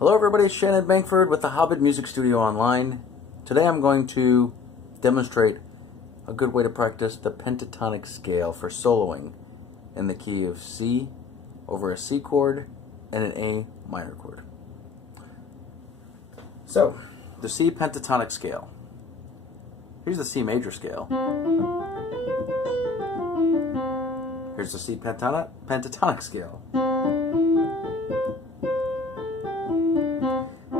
Hello everybody, it's Shannon Bankford with the Hobbit Music Studio Online. Today I'm going to demonstrate a good way to practice the pentatonic scale for soloing in the key of C over a C chord and an A minor chord. So, the C pentatonic scale. Here's the C major scale. Here's the C pentatonic scale.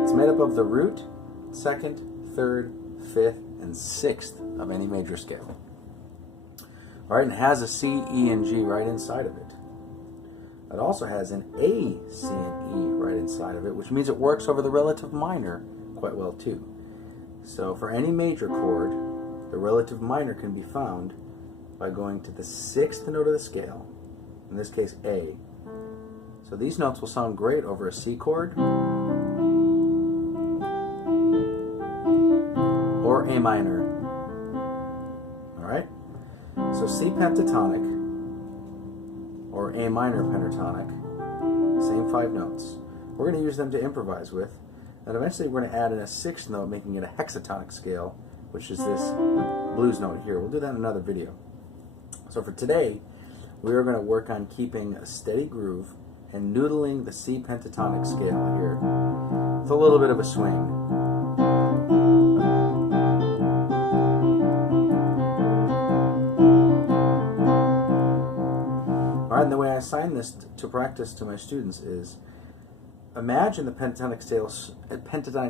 It's made up of the root, second, third, fifth, and sixth of any major scale. Alright, and it has a C, E, and G right inside of it. It also has an A, C, and E right inside of it, which means it works over the relative minor quite well too. So for any major chord, the relative minor can be found by going to the sixth note of the scale, in this case A. So these notes will sound great over a C chord, or A minor. Alright? So C pentatonic or A minor pentatonic, same 5 notes. We're going to use them to improvise with, and eventually we're going to add in a 6th note, making it a hexatonic scale, which is this blues note here. We'll do that in another video. So for today, we are going to work on keeping a steady groove and noodling the C pentatonic scale here with a little bit of a swing. And the way I assign this to practice to my students is, imagine the pentatonic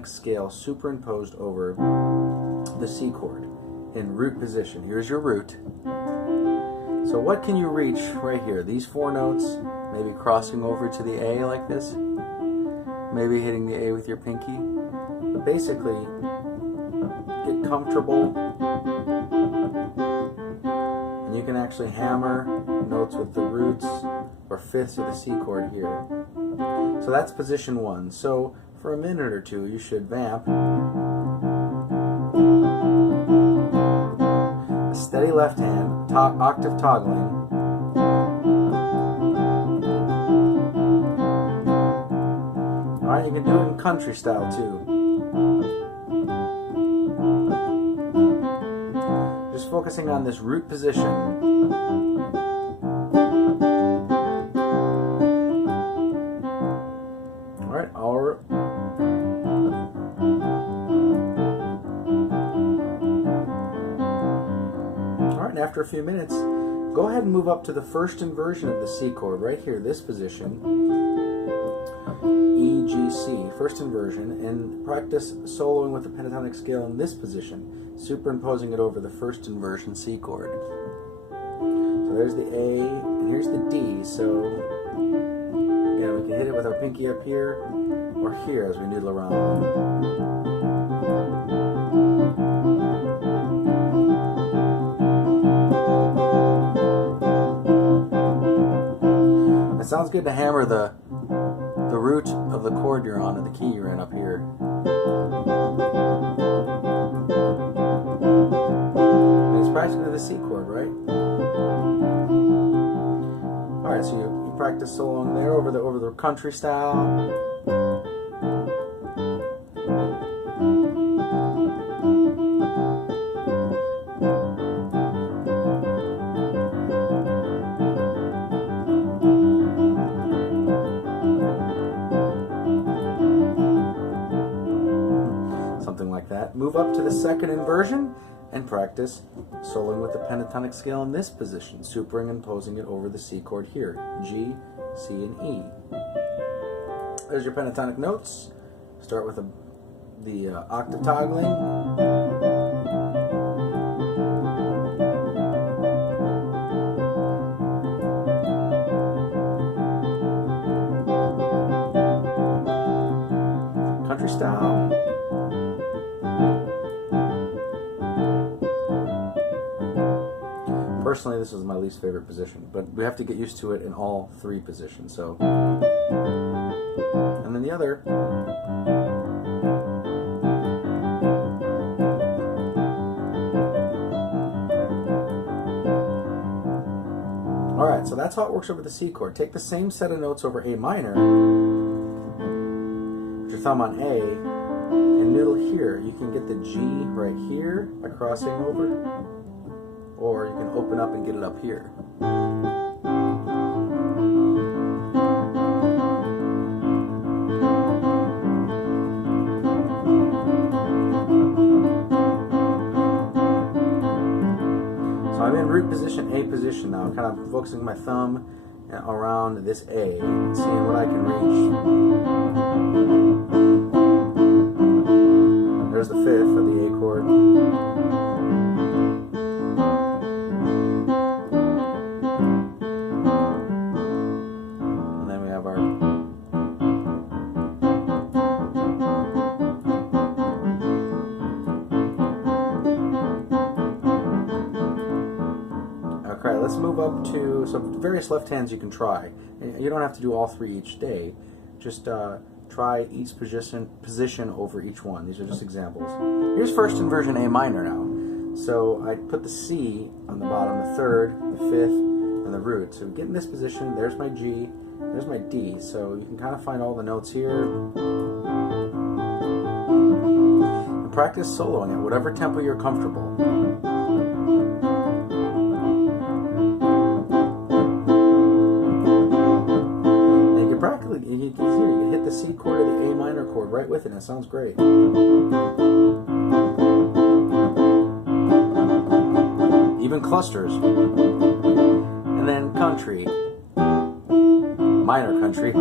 scale superimposed over the C chord in root position. Here's your root. So what can you reach right here? These 4 notes, maybe crossing over to the A like this, maybe hitting the A with your pinky. But basically, get comfortable. And you can actually hammer notes with the roots or fifths of the C chord here. So that's position 1. So for a minute or two, you should vamp. A steady left hand, octave toggling. Alright, you can do it in country style too. Just focusing on this root position. Alright, and after a few minutes, go ahead and move up to the first inversion of the C chord, right here, this position, E, G, C, first inversion, and practice soloing with the pentatonic scale in this position, superimposing it over the first inversion C chord. So there's the A, and here's the D, so again, we can hit it with our pinky up here, or here as we noodle around. It sounds good to hammer the root of the chord you're on, or the key you're in up here. And it's practically the C chord, right? Alright, so you practice soloing there over the country style. Something like that. Move up to the second inversion and practice soloing with the pentatonic scale in this position, superimposing it over the C chord here, G, C, and E. There's your pentatonic notes. Start with the octave toggling. Country style. Personally, this is my least favorite position, but we have to get used to it in all 3 positions. So, and then the other. Alright, so that's how it works over the C chord. Take the same set of notes over A minor, which your thumb on A and noodle here. You can get the G right here by crossing over, or you can open up and get it up here. So I'm in root position, A position now, kind of focusing my thumb around this A, seeing what I can reach. There's the 5th of the A chord. And then we have our okay, let's move up to some various left hands you can try. You don't have to do all 3 each day. Just try each position over each one. These are just examples. Here's first inversion A minor now. So I put the C on the bottom, the 3rd, the 5th, and the root. So get in this position. There's my G. There's my D. So you can kind of find all the notes here. And practice soloing at whatever tempo you're comfortable. You can hit the C chord or the A minor chord right with it, and it sounds great. Even clusters. And then country. Minor country.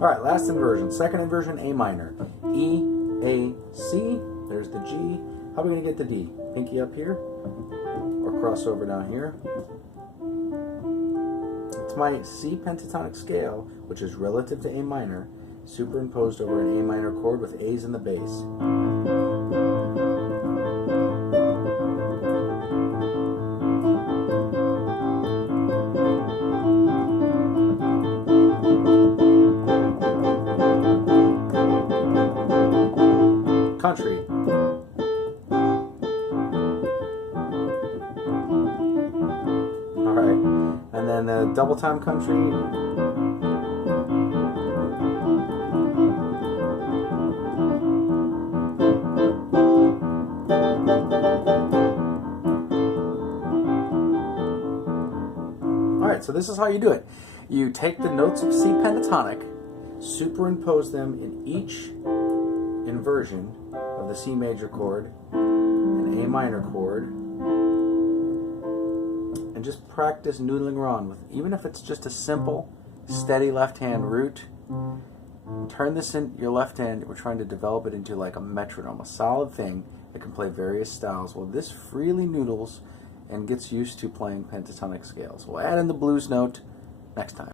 Alright, last inversion. Second inversion, A minor. E, A, C, there's the G. How are we going to get the D? Pinky up here, or cross over down here. It's my C pentatonic scale, which is relative to A minor, superimposed over an A minor chord with A's in the bass. Country. Alright, and then double time country. Alright, so this is how you do it. You take the notes of C pentatonic, superimpose them in each inversion of the C major chord, an A minor chord, and just practice noodling around with, even if it's just a simple, steady left hand root. Turn this in your left hand. We're trying to develop it into like a metronome, a solid thing that can play various styles. Well, this freely noodles and gets used to playing pentatonic scales. We'll add in the blues note next time.